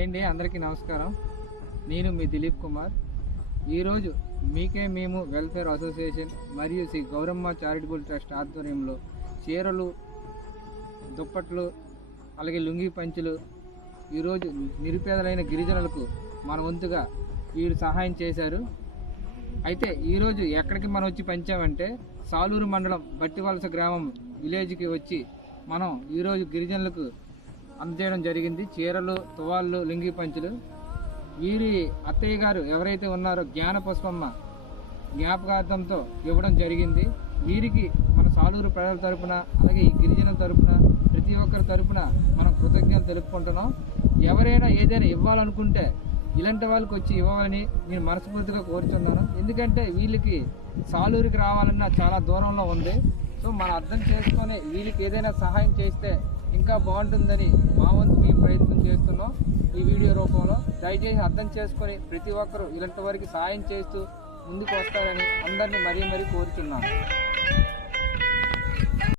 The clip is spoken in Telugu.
హాయ్ అండి, అందరికీ నమస్కారం. నేను మీ దిలీప్ కుమార్. ఈరోజు మీకే మేము వెల్ఫేర్ అసోసియేషన్ మరియు శ్రీ గౌరమ్మ చారిటబుల్ ట్రస్ట్ ఆధ్వర్యంలో చీరలు, దుప్పట్లు, అలాగే లుంగీ పంచులు ఈరోజు నిరుపేదలైన గిరిజనులకు మన వంతుగా వీరు సహాయం చేశారు. అయితే ఈరోజు ఎక్కడికి మనం వచ్చి పంచామంటే సాలూరు మండలం బట్టివలస గ్రామం విలేజ్కి వచ్చి మనం ఈరోజు గిరిజనులకు అందజేయడం జరిగింది. చీరలు, తువాళ్ళు, లుంగీ పంచులు. వీరి అత్తయ్య గారు ఎవరైతే ఉన్నారో జ్ఞాన పుష్పమ్మ జ్ఞాపకార్థంతో ఇవ్వడం జరిగింది. వీరికి మన సాలూరు ప్రజల తరపున, అలాగే ఈ గిరిజనుల తరపున, ప్రతి ఒక్కరి తరపున మనం కృతజ్ఞతలు తెలుపుకుంటున్నాం. ఎవరైనా ఏదైనా ఇవ్వాలనుకుంటే ఇలాంటి వాళ్ళకి వచ్చి ఇవ్వాలని నేను మనస్ఫూర్తిగా కోరుతున్నాను. ఎందుకంటే వీళ్ళకి సాలూరుకి రావాలన్నా చాలా దూరంలో ఉంది. సో మనం అర్థం చేసుకొని వీళ్ళకి ఏదైనా సహాయం చేస్తే ఇంకా బాగుంటుందని మా వంతు మేము ప్రయత్నం చేస్తున్నాం ఈ వీడియో రూపంలో. దయచేసి అర్థం చేసుకొని ప్రతి ఒక్కరూ ఇలాంటి వారికి సహాయం చేస్తూ ముందుకు వస్తారని అందరినీ మరీ కోరుతున్నాను.